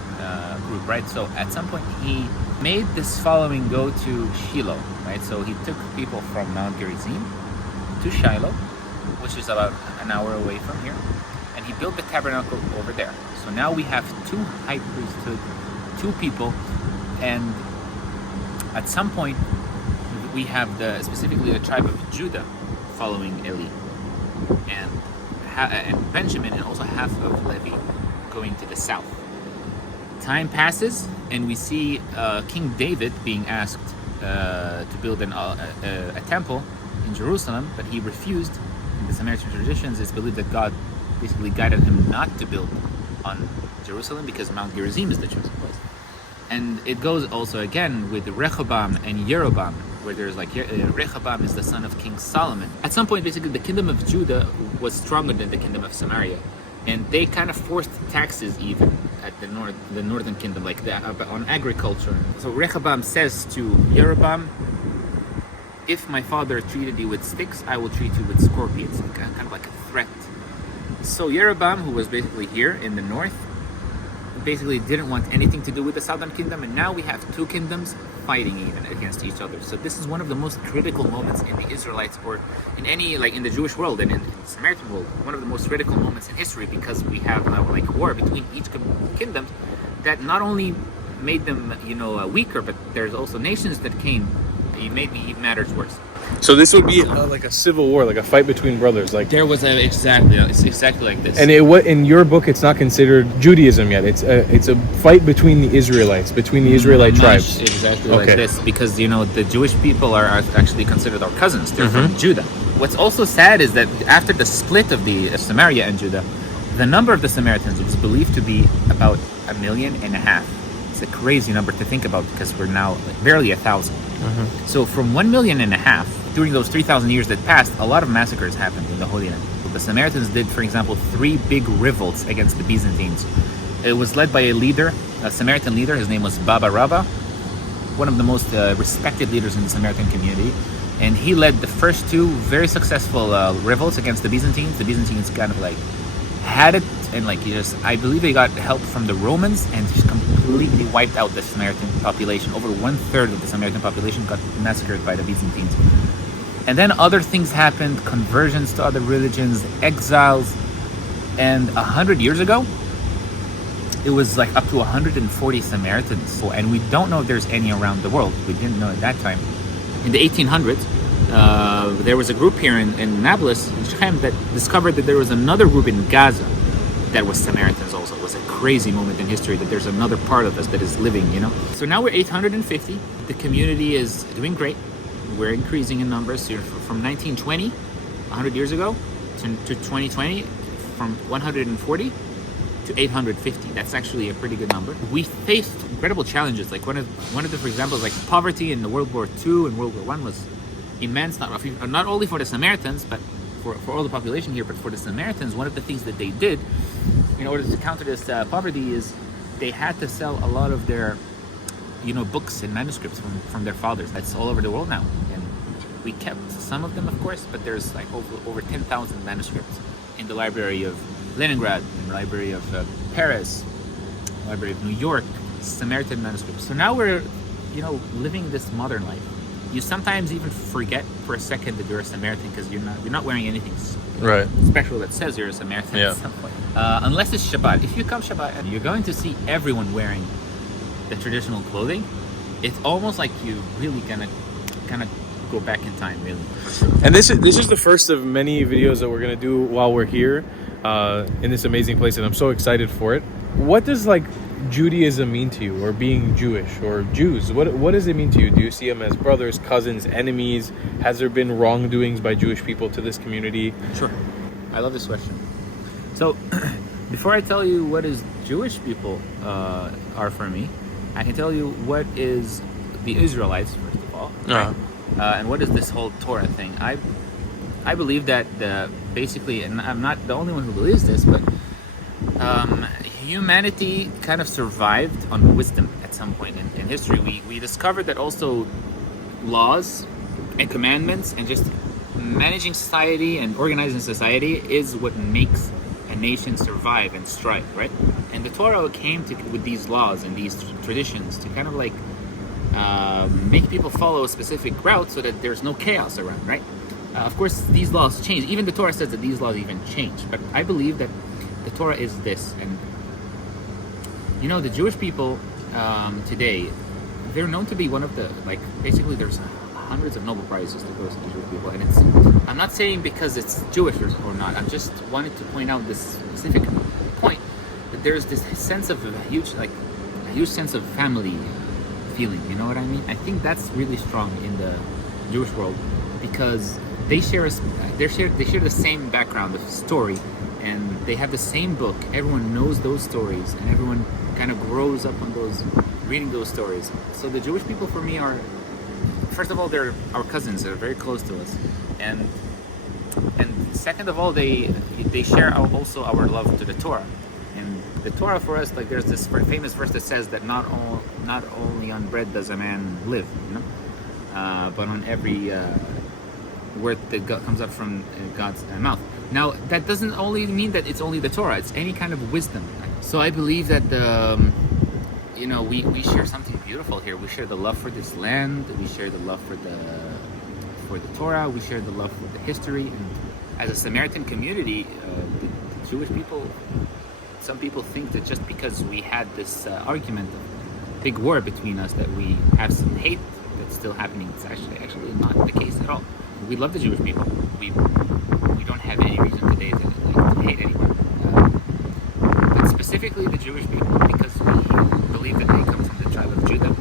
group, right? So at some point he made this following go to Shiloh, right? So he took people from Mount Gerizim to Shiloh, which is about an hour away from here. And he built the tabernacle over there. So now we have two high priesthood, two people. And at some point we have specifically the tribe of Judah following Eli. And Benjamin, and also half of Levi going to the south. Time passes, and we see King David being asked to build a temple in Jerusalem, but he refused. In the Samaritan traditions, it's believed that God basically guided him not to build on Jerusalem because Mount Gerizim is the chosen place. And it goes also again with Rehoboam and Jeroboam, where there's like Rehoboam is the son of King Solomon. At some point, basically, the kingdom of Judah was stronger than the kingdom of Samaria, and they kind of forced taxes even at the northern kingdom, like on agriculture. So Rehoboam says to Jeroboam, "If my father treated you with sticks, I will treat you with scorpions," kind of like a threat. So Jeroboam, who was basically here in the north, basically didn't want anything to do with the southern kingdom, and now we have two kingdoms fighting even against each other. So this is one of the most critical moments in the Israelites, or in any, like in the Jewish world and in the Samaritan world, one of the most critical moments in history, because we have like war between each kingdom that not only made them weaker, but there's also nations that came. It made matters worse. So this would be like a civil war, like a fight between brothers. Like there was it's exactly like this. And in your book, it's not considered Judaism yet. It's a fight between the Israelites, between the Israelite tribes. Exactly like this, because the Jewish people are actually considered our cousins. They're from Judah. What's also sad is that after the split of the Samaria and Judah, the number of the Samaritans is believed to be about 1.5 million. It's a crazy number to think about because we're now barely 1,000. So from 1.5 million, during those 3,000 years that passed, a lot of massacres happened in the Holy Land. The Samaritans did, for example, 3 big revolts against the Byzantines. It was led by a Samaritan leader. His name was Baba Rava, one of the most respected leaders in the Samaritan community. And he led the first 2 very successful revolts against the Byzantines. The Byzantines kind of like had it, and I believe they got help from the Romans and just completely wiped out the Samaritan population. Over 1/3 of the Samaritan population got massacred by the Byzantines. And then other things happened, conversions to other religions, exiles. And 100 years ago, it was like up to 140 Samaritans. And we don't know if there's any around the world. We didn't know at that time. In the 1800s, there was a group here in Nablus, in Shechem, that discovered that there was another group in Gaza. that was Samaritans also. It was a crazy moment in history that there's another part of us that is living, you know? So now we're 850. The community is doing great. We're increasing in numbers. So from 1920, 100 years ago, to 2020, from 140 to 850. That's actually a pretty good number. We faced incredible challenges. Like one of the, for example, like poverty in the World War II and World War I was immense, not only for the Samaritans, but for all the population here, but for the Samaritans, one of the things that they did in order to counter this poverty is they had to sell a lot of their, books and manuscripts from their fathers. That's all over the world now, and we kept some of them, of course, but there's like over 10,000 manuscripts in the library of Leningrad, in the library of Paris, library of New York, Samaritan manuscripts. So now we're, living this modern life. You sometimes even forget for a second that you're a Samaritan because you're not wearing anything Right. special that says you're a Samaritan at some point. Unless it's Shabbat. If you come Shabbat, you're going to see everyone wearing the traditional clothing. It's almost like you really gonna kind of go back in time, really. And this is the first of many videos that we're gonna do while we're here in this amazing place, and I'm so excited for it. What does Judaism mean to you, or being Jewish, or Jews? What does it mean to you? Do you see them as brothers, cousins, enemies? Has there been wrongdoings by Jewish people to this community? Sure. I love this question. So, before I tell you what is Jewish people are for me, I can tell you what is the Israelites, first of all, right? And what is this whole Torah thing. I believe that basically, and I'm not the only one who believes this, but humanity kind of survived on wisdom at some point in history. We discovered that also laws and commandments and just managing society and organizing society is what makes a nation survive and strive, right? And the Torah came with these laws and these traditions to kind of make people follow a specific route so that there's no chaos around, right? Of course, these laws change. Even the Torah says that these laws even change. But I believe that the Torah is this. And, the Jewish people today, they're known to be one of the, basically there's hundreds of Nobel Prizes that goes to the Jewish people. And I'm not saying because it's Jewish or not. I just wanted to point out this specific point, that there's this sense of a huge sense of family feeling. You know what I mean? I think that's really strong in the Jewish world because they share the same background of story, and they have the same book. Everyone knows those stories, and everyone kind of grows up on reading those stories. So the Jewish people for me are, first of all, they're our cousins. They're very close to us, and second of all, they share also our love to the Torah. And the Torah for us, there's this famous verse that says that not only on bread does a man live, but on every word that comes up from God's mouth. Now, that doesn't only mean that it's only the Torah. It's any kind of wisdom. So I believe that we share something beautiful here. We share the love for this land. We share the love for the Torah. We share the love for the history. And as a Samaritan community, the Jewish people, some people think that just because we had this argument, big war between us, that we have some hate that's still happening. It's actually not the case at all. We love the Jewish people. We don't have any reason today to hate anyone. But specifically the Jewish people, because we believe that they come from the tribe of Judah,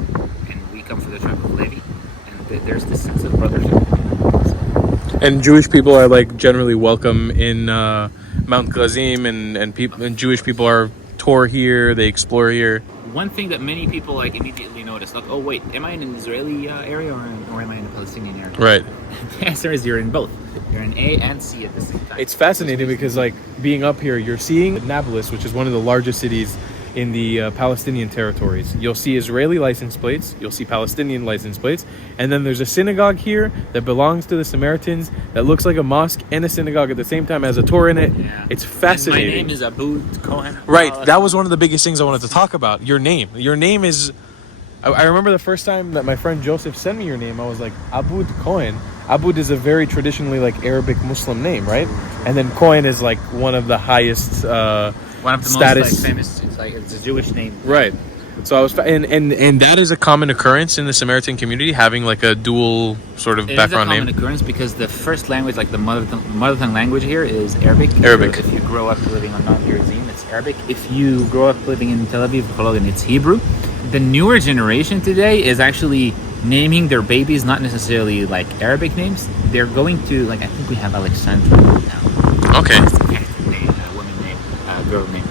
and we come from the tribe of Levi, and there's this sense of brotherhood. And Jewish people are generally welcome in Mount Gerizim, and Jewish people are tour here, they explore here. One thing that many people immediately notice, oh wait, am I in an Israeli area or am I in a Palestinian area? Right. The answer is you're in both. You're in A and C at the same time. It's fascinating because being up here, you're seeing Nablus, which is one of the largest cities in the Palestinian territories. You'll see Israeli license plates, you'll see Palestinian license plates, and then there's a synagogue here that belongs to the Samaritans that looks like a mosque and a synagogue at the same time, has a Torah in it. Yeah. It's fascinating. And my name is Abood Cohen. Right, that was one of the biggest things I wanted to talk about. Your name is... I remember the first time that my friend Joseph sent me your name, I was like, Abood Cohen. Abood is a very traditionally Arabic Muslim name, right? And then Cohen is one of the highest one of the status. most famous. It's a Jewish name. Right. So I was, and that is a common occurrence in the Samaritan community, having like a dual sort of It is a background common name. occurrence because the first language, like the mother tongue language here, is Arabic. Arabic. So if you grow up living on Mount Gerizim, it's Arabic. If you grow up living in Tel Aviv, it's Hebrew. The newer generation today is actually naming their babies not necessarily like Arabic names. They're going to, like, I think we have Alexandra now. Okay. Woman name, girl name.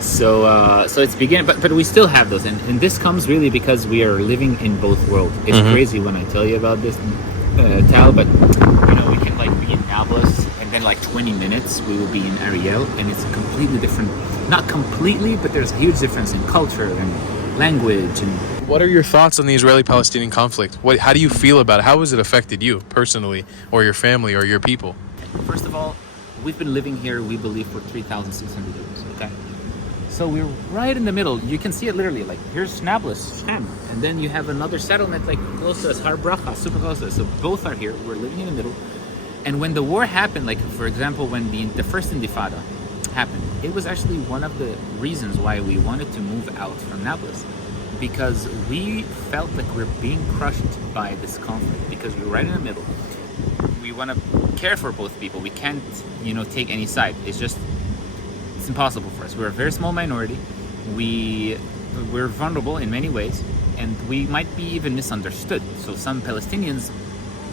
So it's beginning, but we still have those, and this comes really because we are living in both worlds. It's crazy when I tell you about this, Tal, but we can like be in Nablus, and then like 20 minutes we will be in Ariel, and it's completely different. Not completely, but there's a huge difference in culture and language. And What are your thoughts on the Israeli-Palestinian conflict? How do you feel about it? How has it affected you personally, or your family, or your people? first of all, we've been living here, we believe, for 3,600 years. Okay. So we're right in the middle. You can see it literally. Like, here's Nablus, Shem, and then you have another settlement like close to us, Har Bracha, super close to us. So both are here. We're living in the middle. And when the war happened, like for example, when the first Intifada happened, it was actually one of the reasons why we wanted to move out from Nablus, because we felt like we're being crushed by this conflict because we're right in the middle. We want to care for both people. We can't, take any side. It's impossible for us. We're a very small minority. We're vulnerable in many ways, and we might be even misunderstood. So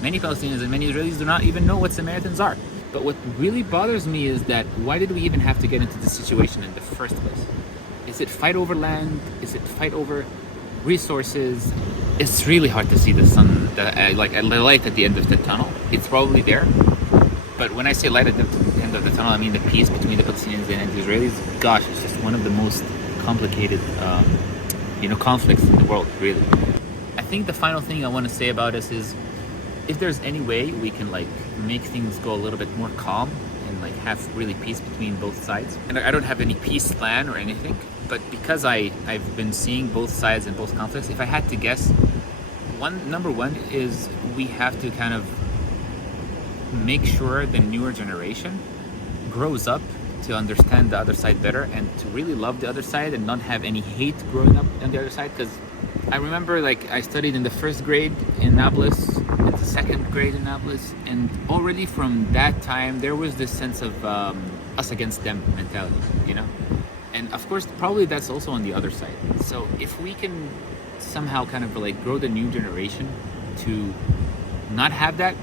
many Palestinians and many Israelis do not even know what Samaritans are. But what really bothers me is that why did we even have to get into this situation in the first place? Is it fight over land? Is it fight over resources? It's really hard to see the sun, the light at the end of the tunnel. It's probably there. But when I say light at the end of the tunnel, I mean the peace between the Palestinians and the Israelis. Gosh, it's just one of the most complicated, conflicts in the world, really. I think the final thing I want to say about this is, if there's any way we can make things go a little bit more calm and have really peace between both sides. And I don't have any peace plan or anything, but because I've been seeing both sides and both conflicts, if I had to guess, number one is we have to kind of make sure the newer generation grows up to understand the other side better and to really love the other side and not have any hate growing up on the other side. Because I remember I studied in the first grade in Nablus, in the second grade in Nablus, and already from that time there was this sense of us against them mentality, and of course probably that's also on the other side. So if we can somehow kind of grow the new generation to not have that,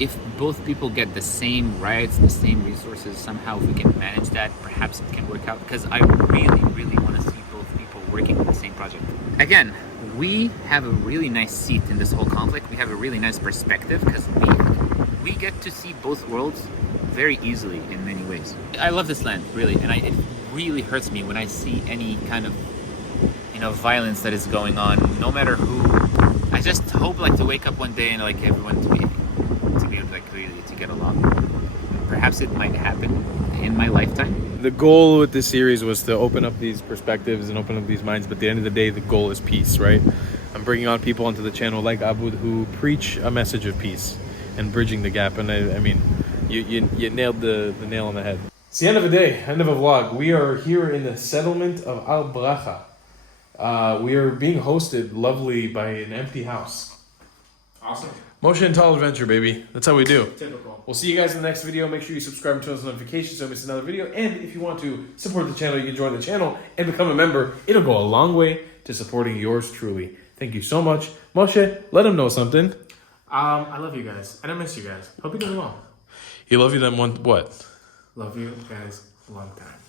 if both people get the same rights, the same resources, somehow if we can manage that, perhaps it can work out, because I really, really want to see both people working on the same project. Again, we have a really nice seat in this whole conflict. We have a really nice perspective because we get to see both worlds very easily in many ways. I love this land, really, and it really hurts me when I see any kind of violence that is going on, no matter who. I just hope to wake up one day and everyone to be really to get along. Perhaps it might happen in my lifetime. The goal with this series was to open up these perspectives and open up these minds, but at the end of the day, the goal is peace, right? I'm bringing on people onto the channel like Abood who preach a message of peace and bridging the gap, and I mean, you nailed the nail on the head. It's the end of a day, end of a vlog. We are here in the settlement of Al Bracha. We are being hosted lovely by an empty house. Awesome. Moshe and Tal adventure, baby. That's how we do. Typical. We'll see you guys in the next video. Make sure you subscribe to those notifications so you don't miss another video. And if you want to support the channel, you can join the channel and become a member. It'll go a long way to supporting yours truly. Thank you so much. Moshe, let them know something. I love you guys. And I miss you guys. Hope you're doing well. You love you then what? Love you guys a long time.